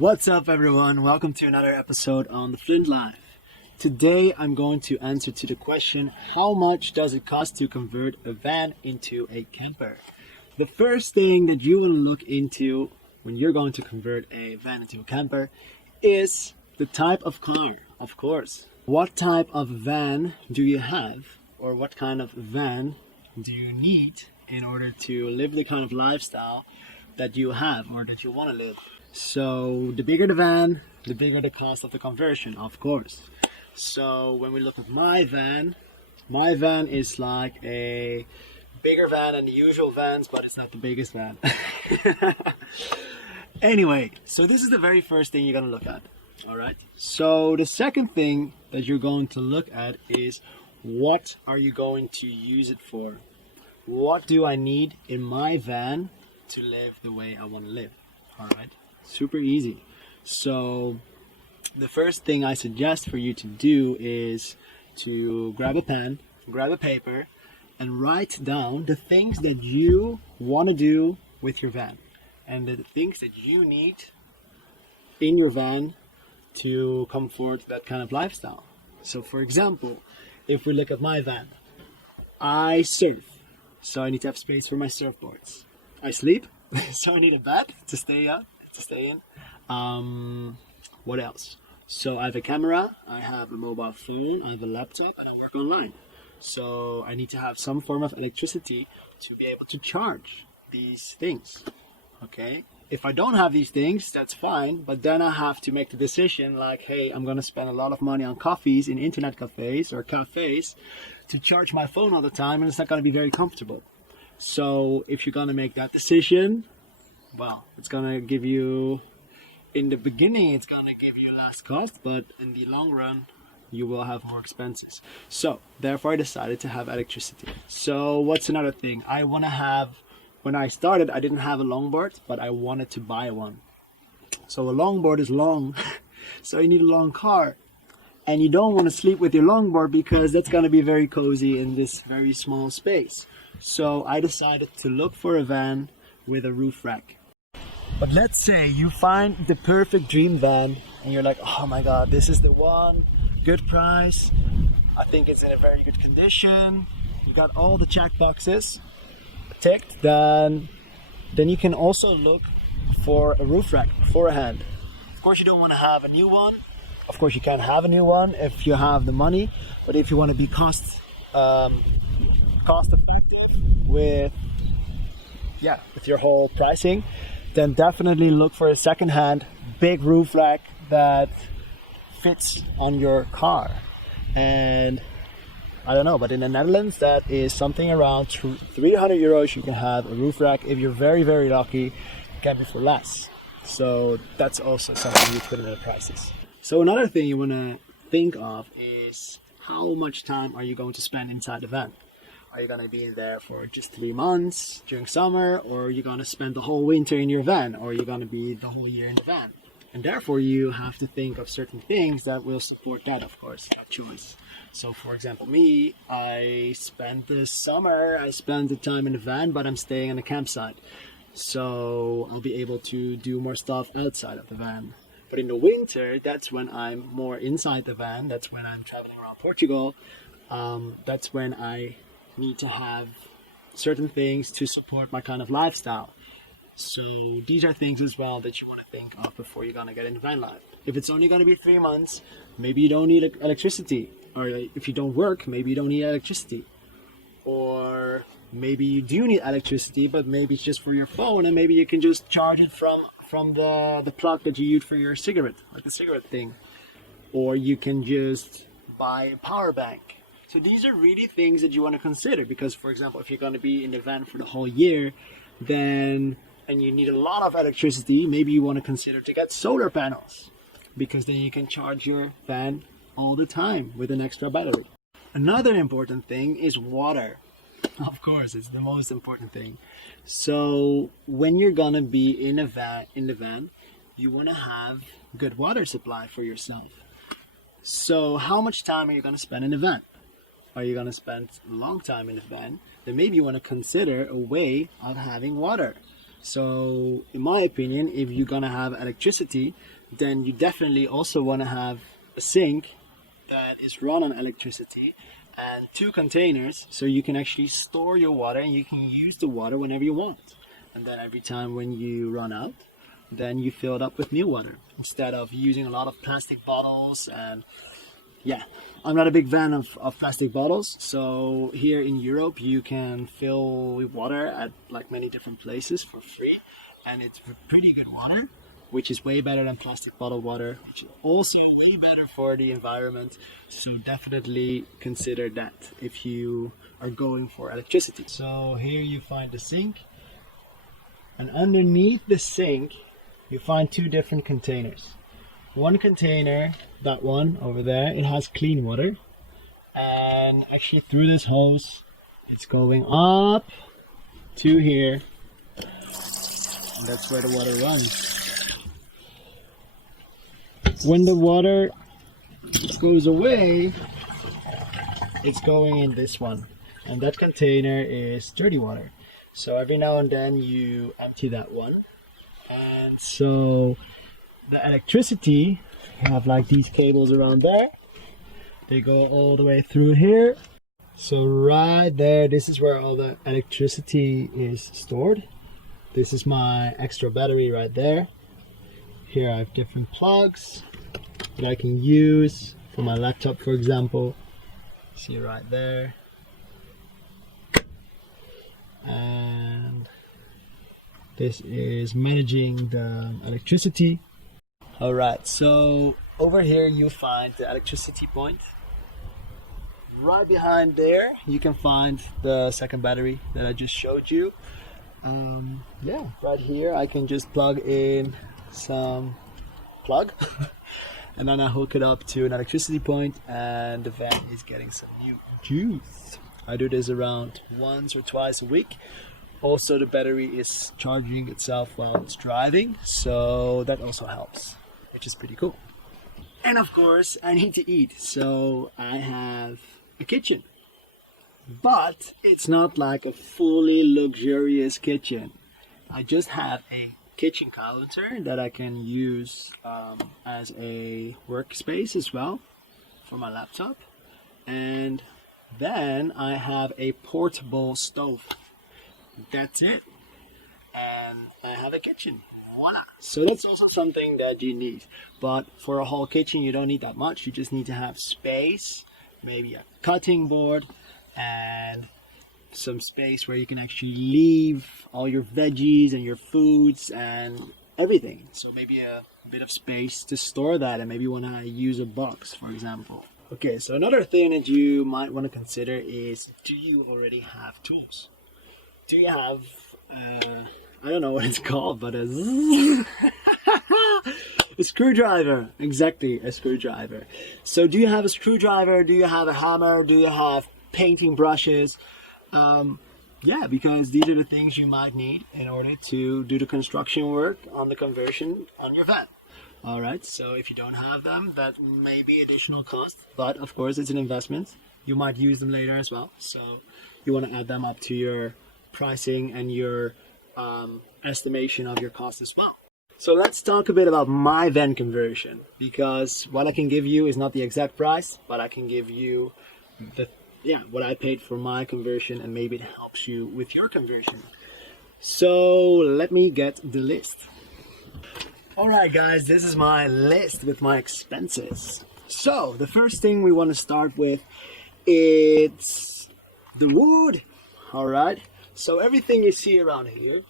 What's up everyone? Welcome to another episode on the Flint Life. Today I'm going to answer to the question, how much does it cost to convert a van into a camper? The first thing that you will look into when you're going to convert a van into a camper is the type of car, of course. What type of van do you have, or what kind of van do you need in order to live the kind of lifestyle that you have or that you want to live? So the bigger the van, the bigger the cost of the conversion, of course. So when we look at my van is like a bigger van than the usual vans, but it's not the biggest van. Anyway, so this is the very first thing you're going to look at. All right. So the second thing that you're going to look at is, what are you going to use it for? What do I need in my van to live the way I want to live? All right. Super easy. So the first thing I suggest for you to do is to grab a pen, grab a paper, and write down the things that you want to do with your van and the things that you need in your van to comfort that kind of lifestyle. So for example, if we look at my van, I surf, so I need to have space for my surfboards. I sleep, so I need a bed to stay in. What else? So I have a camera, I have a mobile phone, I have a laptop, and I work online. So I need to have some form of electricity to be able to charge these things. Okay? If I don't have these things, that's fine, but then I have to make the decision like, hey, I'm gonna spend a lot of money on coffees in internet cafes or cafes to charge my phone all the time, and it's not gonna be very comfortable. So if you're gonna make that decision, well, it's gonna give you, in the beginning, it's gonna give you less cost, but in the long run, you will have more expenses. So therefore I decided to have electricity. So what's another thing? When I started, I didn't have a longboard, but I wanted to buy one. So a longboard is long, so you need a long car. And you don't want to sleep with your longboard because that's gonna be very cozy in this very small space. So I decided to look for a van with a roof rack. But let's say you find the perfect dream van and you're like, oh my god, this is the one, good price, I think it's in a very good condition, you got all the check boxes ticked, then you can also look for a roof rack beforehand. Of course you don't want to have a new one, of course you can't have a new one if you have the money, but if you want to be cost effective with your whole pricing, then definitely look for a second-hand big roof rack that fits on your car. And I don't know, but in the Netherlands that is something around 300 euros. You can have a roof rack. If you're very, very lucky, it can be for less. So that's also something you put in the prices. So another thing you want to think of is, how much time are you going to spend inside the van? Are you going to be in there for just 3 months during summer, or are you going to spend the whole winter in your van, or are you going to be the whole year in the van? And therefore you have to think of certain things that will support that, of course, that choice. So for example, me, I spent the time in the van, but I'm staying in a campsite. So I'll be able to do more stuff outside of the van. But in the winter, that's when I'm more inside the van. That's when I'm traveling around Portugal. That's when I need to have certain things to support my kind of lifestyle. So these are things as well that you want to think of before you're gonna get into van life. If it's only gonna be 3 months, maybe you don't need electricity. Or if you don't work, maybe you don't need electricity. Or maybe you do need electricity, but maybe it's just for your phone, and maybe you can just charge it from the plug that you use for your cigarette, like the cigarette thing. Or you can just buy a power bank. So these are really things that you want to consider, because for example, if you're going to be in the van for the whole year, and you need a lot of electricity, maybe you want to consider to get solar panels, because then you can charge your van all the time with an extra battery. Another important thing is water. Of course, it's the most important thing. So when you're going to be in the van, you want to have good water supply for yourself. So how much time are you going to spend in the van? Are you going to spend a long time in the van? Then maybe you want to consider a way of having water. So in my opinion, if you're gonna have electricity, then you definitely also want to have a sink that is run on electricity and two containers, so you can actually store your water and you can use the water whenever you want. And then every time when you run out, then you fill it up with new water instead of using a lot of plastic bottles. And yeah, I'm not a big fan of plastic bottles. So here in Europe, you can fill with water at like many different places for free, and it's pretty good water, which is way better than plastic bottled water, which is also way better for the environment. So definitely consider that if you are going for electricity. So here you find the sink, and underneath the sink you find two different containers. One container, that one over there, it has clean water, and actually through this hose it's going up to here, and that's where the water runs. When the water goes away, it's going in this one, and that container is dirty water. So every now and then you empty that one, and so the electricity, you have like these cables around there, they go all the way through here. So right there, this is where all the electricity is stored. This is my extra battery right there. Here I have different plugs that I can use for my laptop, for example. See right there. And this is managing the electricity. Alright, so over here you find the electricity point. Right behind there you can find the second battery that I just showed you. Yeah, right here I can just plug in some plug and then I hook it up to an electricity point, and the van is getting some new juice. I do this around once or twice a week. Also, the battery is charging itself while it's driving, so that also helps, which is pretty cool. And of course, I need to eat, so I have a kitchen. But it's not like a fully luxurious kitchen. I just have a kitchen counter that I can use as a workspace as well for my laptop. And then I have a portable stove. That's it. And I have a kitchen. Voila. So that's also something that you need. But for a whole kitchen, you don't need that much. You just need to have space, maybe a cutting board, and some space where you can actually leave all your veggies and your foods and everything. So maybe a bit of space to store that, and maybe you want to use a box, for example. Okay, so another thing that you might want to consider is, do you already have tools? Do you have, I don't know what it's called, but a screwdriver. Exactly, a screwdriver. So do you have a screwdriver? Do you have a hammer? Do you have painting brushes? Yeah, because these are the things you might need in order to do the construction work on the conversion on your van. Alright, so if you don't have them, that may be additional cost, but of course it's an investment. You might use them later as well, so you want to add them up to your pricing and your estimation of your cost as well. So let's talk a bit about my van conversion, because what I can give you is not the exact price, but I can give you what I paid for my conversion, and maybe it helps you with your conversion. So let me get the list. Alright guys, this is my list with my expenses. So the first thing we want to start with, it's the wood. Alright, so everything you see around here,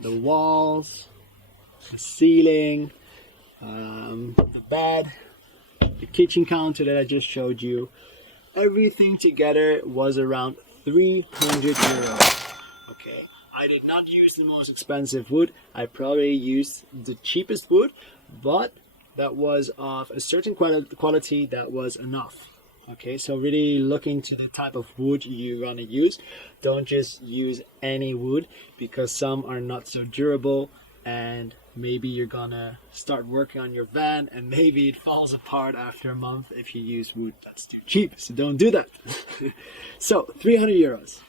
the walls, the ceiling, the bed, the kitchen counter that I just showed you, everything together was around 300 euros. Okay, I did not use the most expensive wood. I probably used the cheapest wood, but that was of a certain quality that was enough. Okay, so really look into the type of wood you're gonna use. Don't just use any wood, because some are not so durable, and maybe you're gonna start working on your van and maybe it falls apart after a month if you use wood that's too cheap. So don't do that. So 300 euros.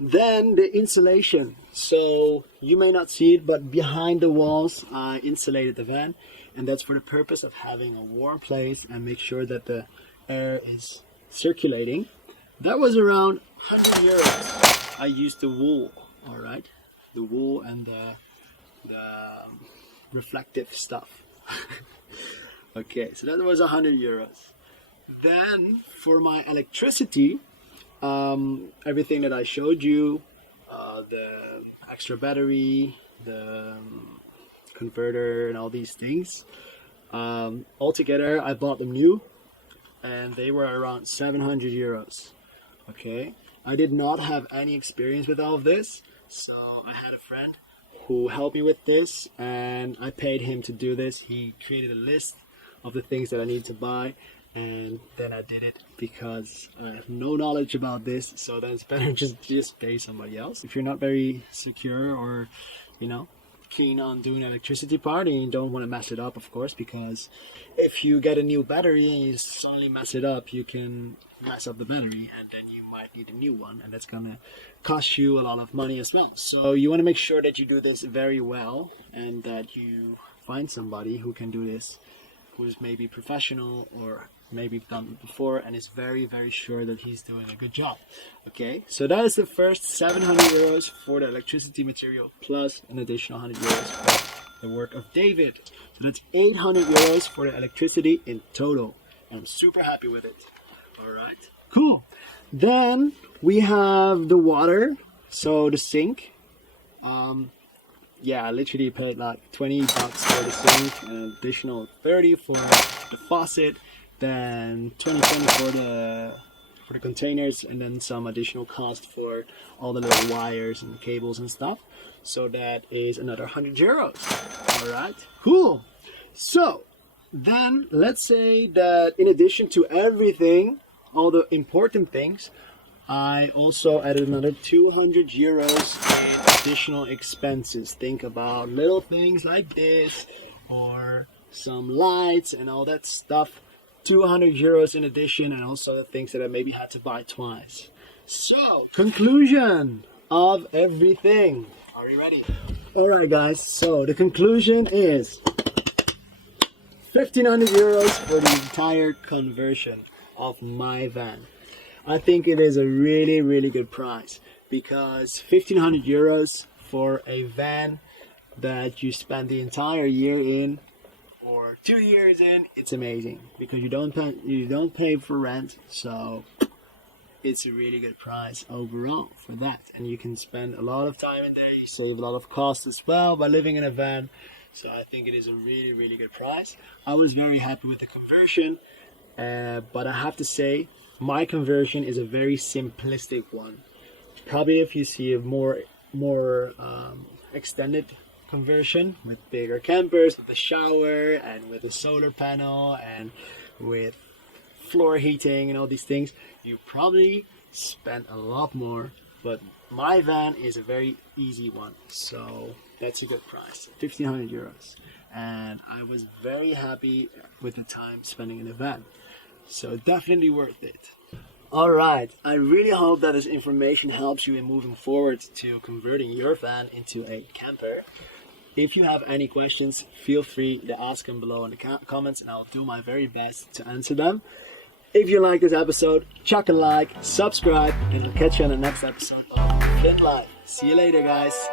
Then the insulation. So you may not see it, but behind the walls I insulated the van, and that's for the purpose of having a warm place and make sure that the air is circulating. That was around 100 euros. I used the wool, all right, the wool and the reflective stuff. Okay, so that was 100 euros. Then for my electricity, everything that I showed you, the extra battery, the converter and all these things, altogether I bought them new and they were around 700 euros. Okay, I did not have any experience with all of this, so I had a friend who helped me with this and I paid him to do this. He created a list of the things that I needed to buy, and then I did it because I have no knowledge about this, so then it's better just pay somebody else. If you're not very secure or, you know, keen on doing the electricity part and you don't want to mess it up, of course, because if you get a new battery and you suddenly mess it up, you can mess up the battery and then you might need a new one, and that's gonna cost you a lot of money as well. So you want to make sure that you do this very well and that you find somebody who can do this, who's maybe professional or maybe done it before and is very, very sure that he's doing a good job. Okay, so that is the first 700 euros for the electricity material plus an additional 100 euros for the work of David. So that's 800 euros for the electricity in total. I'm super happy with it. All right, cool. Then we have the water, so the sink. Yeah, I literally paid like 20 bucks for the sink, an additional 30 for the faucet, then 20 for the containers, and then some additional cost for all the little wires and cables and stuff. So that is another 100 euros. All right, cool. So then let's say that in addition to everything, all the important things, I also added another 200 euros in additional expenses. Think about little things like this or some lights and all that stuff. 200 euros in addition, and also the things that I maybe had to buy twice. So, conclusion of everything. Are you ready? Alright guys, so the conclusion is 1,500 euros for the entire conversion of my van. I think it is a really, really good price, because 1,500 euros for a van that you spend the entire year in or 2 years in, it's amazing, because you don't pay for rent, so it's a really good price overall for that, and you can spend a lot of time in there. You save a lot of cost as well by living in a van, so I think it is a really, really good price. I was very happy with the conversion, but I have to say, my conversion is a very simplistic one. Probably if you see a more extended conversion with bigger campers, with a shower and with a solar panel and with floor heating and all these things, you probably spend a lot more. But my van is a very easy one, so that's a good price, 1,500 euros. And I was very happy with the time spending in the van. So definitely worth it. Alright, I really hope that this information helps you in moving forward to converting your van into a camper. If you have any questions, feel free to ask them below in the comments, and I'll do my very best to answer them. If you like this episode, chuck a like, subscribe, and I'll catch you on the next episode of Flint Live. See you later, guys.